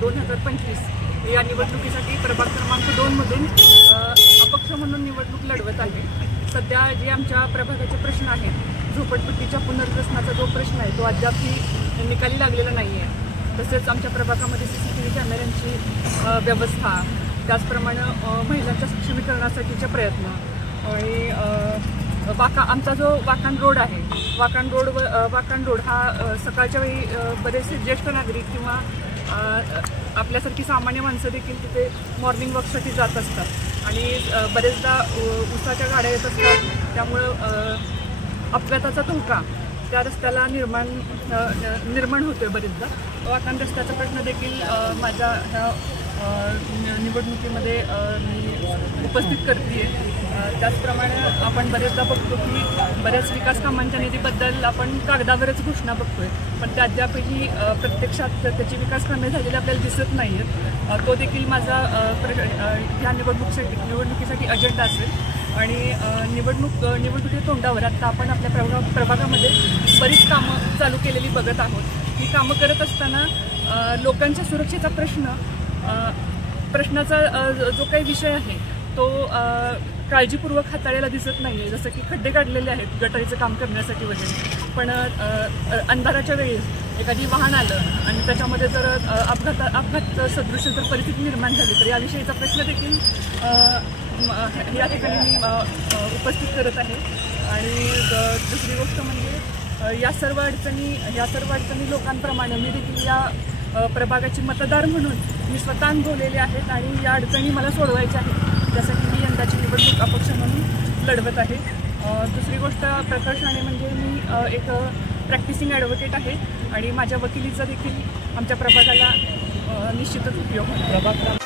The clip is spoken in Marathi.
2025 या निवडणुकीसाठी प्रभाग क्रमांक 2 मधून अपक्ष म्हणून निवडणूक लढवत आहे। सध्या जे आमच्या प्रभागाचे प्रश्न आहेत, झोपडपट्टीच्या पुनर्वसनाचा जो प्रश्न आहे तो अद्यापही निकाली लागलेला नाही आहे। तसेच आमच्या प्रभागामध्ये CCTV कॅमेऱ्यांची व्यवस्था, त्याचप्रमाणे महिलांच्या सक्षमीकरणासाठीचे प्रयत्न आणि आमचा जो वाकांड रोड आहे, वाकांड रोड हा सकाळच्या वेळी बरेचसे ज्येष्ठ नागरिक किंवा आपल्यासारखी सामान्य माणसं देखील तिथे मॉर्निंग वॉकसाठी जात असतात आणि बरेचदा उसाच्या गाड्या येत असतात, त्यामुळं अपघाताचा धोका त्या रस्त्याला निर्माण होतोय। बरेचदा वाकांड रस्त्याचा प्रश्न देखील माझ्या ह्या निवडणुकीमध्ये मी उपस्थित करते। त्याचप्रमाणे आपण बरेचदा बघतो की बऱ्याच विकास कामांच्या निधीबद्दल आपण कागदावरच घोषणा बघतोय, पण त्या अद्यापही प्रत्यक्षात त्याची विकास कामे झालेली आपल्याला दिसत नाही आहेत। तो देखील माझा ह्या निवडणुकीसाठी अजेंडा असेल आणि निवडणुकीच्या तोंडावर आता आपण आपल्या प्रभागामध्ये बरीच कामं चालू केलेली बघत आहोत। ही कामं करत असताना लोकांच्या सुरक्षेचा प्रश्नाचा जो काही विषय आहे तो काळजीपूर्वक हाताळायला दिसत नाही आहे। जसं की खड्डे काढलेले आहेत गटारीचं काम करण्यासाठी वगैरे, पण अंधाराच्या वेळेस एखादी वाहन आलं आणि त्याच्यामध्ये जर अपघात सदृश जर परिस्थिती निर्माण झाली तर याविषयीचा प्रश्न देखील या ठिकाणी मी उपस्थित करत आहे। आणि दुसरी गोष्ट म्हणजे या सर्व अडचणी लोकांप्रमाणे मी देखील या प्रभागाची मतदार म्हणून मी स्वतः अनुभवलेले आहेत आणि या अडचणी मला सोडवायच्या आहेत, त्यासाठी मी यंदाची निवडणूक अपक्ष म्हणून लढवत आहे। दुसरी गोष्ट प्रकर्षाने म्हणजे मी एक प्रॅक्टिसिंग ॲडव्होकेट आहे आणि माझ्या वकिलीचा देखील आमच्या प्रभागाला निश्चितच उपयोग होतो।